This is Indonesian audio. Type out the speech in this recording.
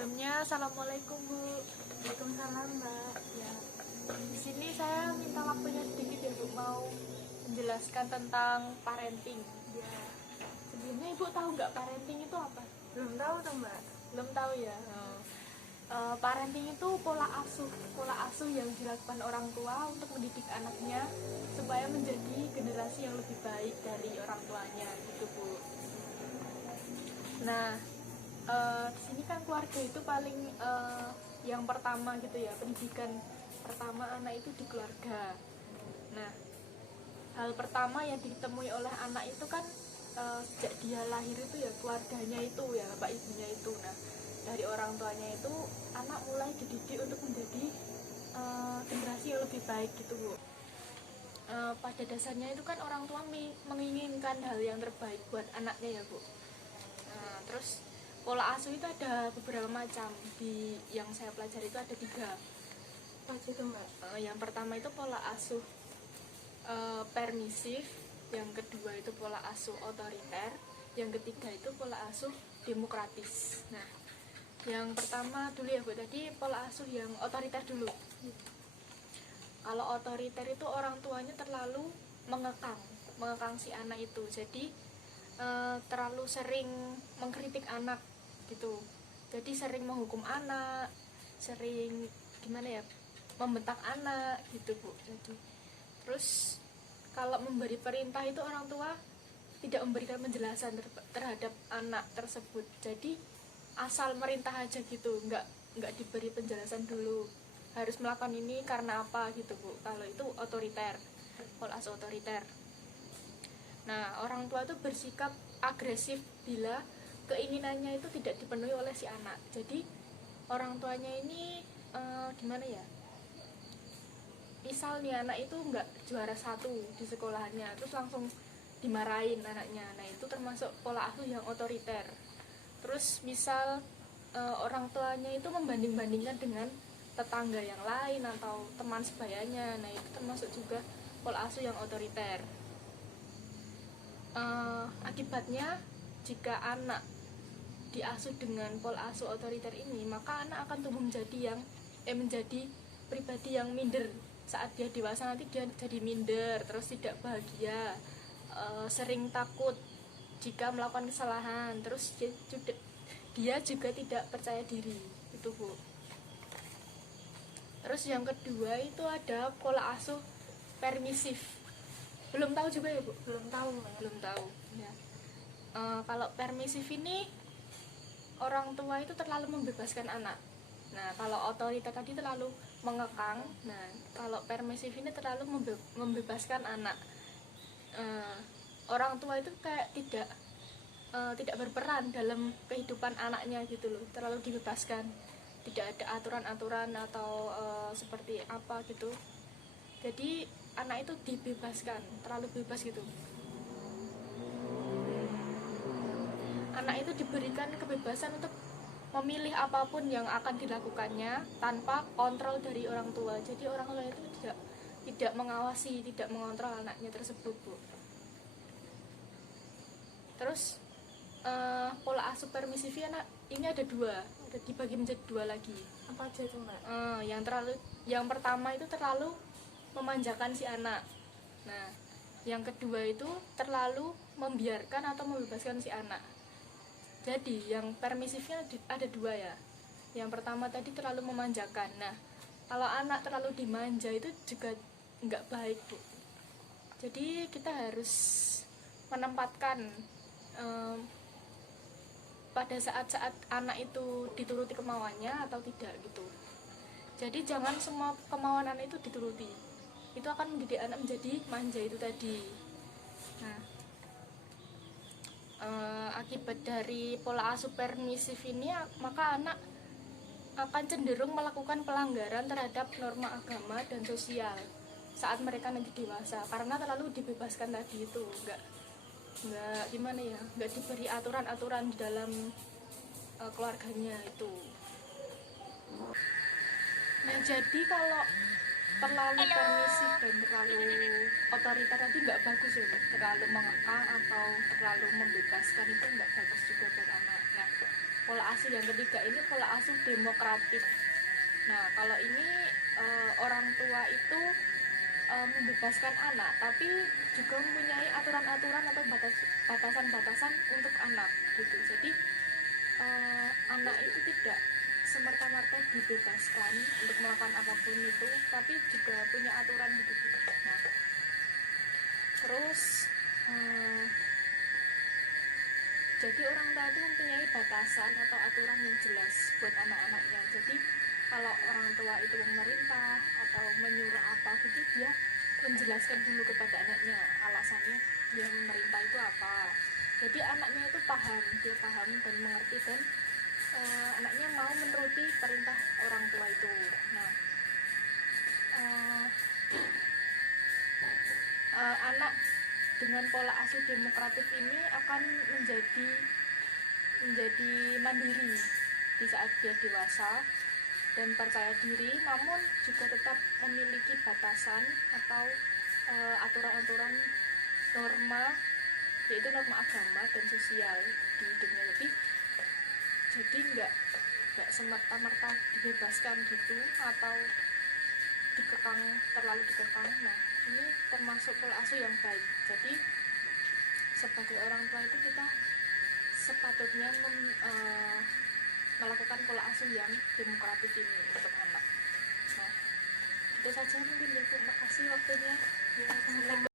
Sebelumnya, assalamualaikum Bu. Waalaikumsalam, Mbak. Ya, di sini saya minta waktunya sedikit ya Bu, mau menjelaskan tentang parenting. Ya, Sebelumnya Ibu tahu nggak parenting itu apa? belum tahu tuh, Mbak. Belum tahu ya. Parenting itu pola asuh yang dilakukan orang tua untuk mendidik anaknya supaya menjadi generasi yang lebih baik dari orang tuanya, gitu Bu. Nah, di sini kan keluarga itu paling yang pertama gitu ya, pendidikan pertama anak itu di keluarga. Nah, hal pertama yang ditemui oleh anak itu kan sejak dia lahir itu ya keluarganya itu ya, bapak ibunya itu. Nah, dari orang tuanya itu anak mulai dididik untuk menjadi generasi yang lebih baik gitu Bu. Pada dasarnya itu kan orang tua menginginkan hal yang terbaik buat anaknya ya Bu. Terus pola asuh itu ada beberapa macam. Yang saya pelajari itu ada 3. Apa itu, Mbak? Yang pertama itu pola asuh permisif, yang kedua itu pola asuh otoriter, yang ketiga itu pola asuh demokratis. Nah, yang pertama dulu ya Bu, tadi pola asuh yang otoriter dulu. Kalau otoriter itu orang tuanya terlalu mengekang si anak itu. Jadi terlalu sering mengkritik anak gitu. Jadi sering menghukum anak, sering gimana ya, membentak anak gitu Bu. Jadi terus kalau memberi perintah itu orang tua tidak memberikan penjelasan terhadap anak tersebut. Jadi asal merintah aja gitu, nggak diberi penjelasan dulu. Harus melakukan ini karena apa gitu Bu. Kalau itu otoriter, pola asuh otoriter. Nah, orang tua itu bersikap agresif bila keinginannya itu tidak dipenuhi oleh si anak. Jadi orang tuanya ini gimana ya? Misal nih anak itu nggak juara 1 di sekolahnya, terus langsung dimarahin anaknya. Nah, itu termasuk pola asuh yang otoriter. Terus misal orang tuanya itu membanding-bandingkan dengan tetangga yang lain atau teman sebayanya. Nah, itu termasuk juga pola asuh yang otoriter. Akibatnya jika anak diasuh dengan pola asuh otoriter ini, maka anak akan tumbuh menjadi pribadi yang minder. Saat dia dewasa nanti dia jadi minder, terus tidak bahagia, sering takut jika melakukan kesalahan, terus dia juga tidak percaya diri, itu Bu. Terus yang kedua itu ada pola asuh permisif. Belum tahu juga ya Bu? Belum tahu, Mbak. Belum tahu ya. Kalau permisif ini orang tua itu terlalu membebaskan anak. Nah, kalau otoriter tadi terlalu mengekang. Nah, kalau permisif ini terlalu membebaskan anak. Orang tua itu kayak tidak berperan dalam kehidupan anaknya gitu loh, terlalu dibebaskan, tidak ada aturan-aturan atau seperti apa gitu. Jadi anak itu dibebaskan, terlalu bebas gitu. Anak itu diberikan kebebasan untuk memilih apapun yang akan dilakukannya tanpa kontrol dari orang tua. Jadi orang tua itu tidak mengawasi, tidak mengontrol anaknya tersebut Bu. Terus pola asuh permisif ini ada 2, ada dibagi menjadi 2 lagi. Apa aja itu, Mbak? Yang pertama itu terlalu memanjakan si anak. Nah, yang kedua itu terlalu membiarkan atau membebaskan si anak. Jadi yang permisifnya ada 2 ya. Yang pertama tadi terlalu memanjakan. Nah, kalau anak terlalu dimanja itu juga nggak baik Bu. Jadi kita harus menempatkan pada saat-saat anak itu dituruti kemauannya atau tidak gitu. Jadi jangan semua kemauan anak itu dituruti. Itu akan mendidik anak menjadi manja itu tadi. Nah, akibat dari pola asuh permisif ini, maka anak akan cenderung melakukan pelanggaran terhadap norma agama dan sosial saat mereka nanti dewasa, karena terlalu dibebaskan tadi itu, nggak gimana ya, nggak diberi aturan-aturan di dalam keluarganya itu. Nah, jadi kalau terlalu permisif dan terlalu otoriter tadi nggak bagus ya, terlalu mengekang atau terlalu membebaskan itu nggak bagus juga buat anak. Nah, pola asuh yang ketiga ini pola asuh demokratif. Nah, kalau ini orang tua itu membebaskan anak, tapi juga mempunyai aturan-aturan atau batasan-batasan untuk anak gitu. Jadi anak itu tidak semerta-merta dibebaskan untuk melakukan apapun itu, tapi juga punya aturan gitu. Nah, terus jadi orang tua itu mempunyai batasan atau aturan yang jelas buat anak-anaknya. Jadi kalau orang tua itu memerintah atau menyuruh apa gitu, dia menjelaskan dulu kepada anaknya alasannya dia memerintah itu apa. Jadi anaknya itu paham, dia paham dan mengerti, dan anaknya mau menuruti perintah orang tua itu. Nah, anak dengan pola asuh demokratif ini akan menjadi mandiri di saat dia dewasa dan percaya diri, namun juga tetap memiliki batasan atau aturan-aturan norma, yaitu norma agama dan sosial di hidupnya. Jadi nggak semerta-merta dibebaskan gitu atau terlalu dikekang. Nah, ini termasuk pola asuh yang baik. Jadi sebagai orang tua itu kita sepatutnya melakukan pola asuh yang demokratif ini untuk anak. Nah, itu saja mungkin Ibu. Makasih waktunya. Ya,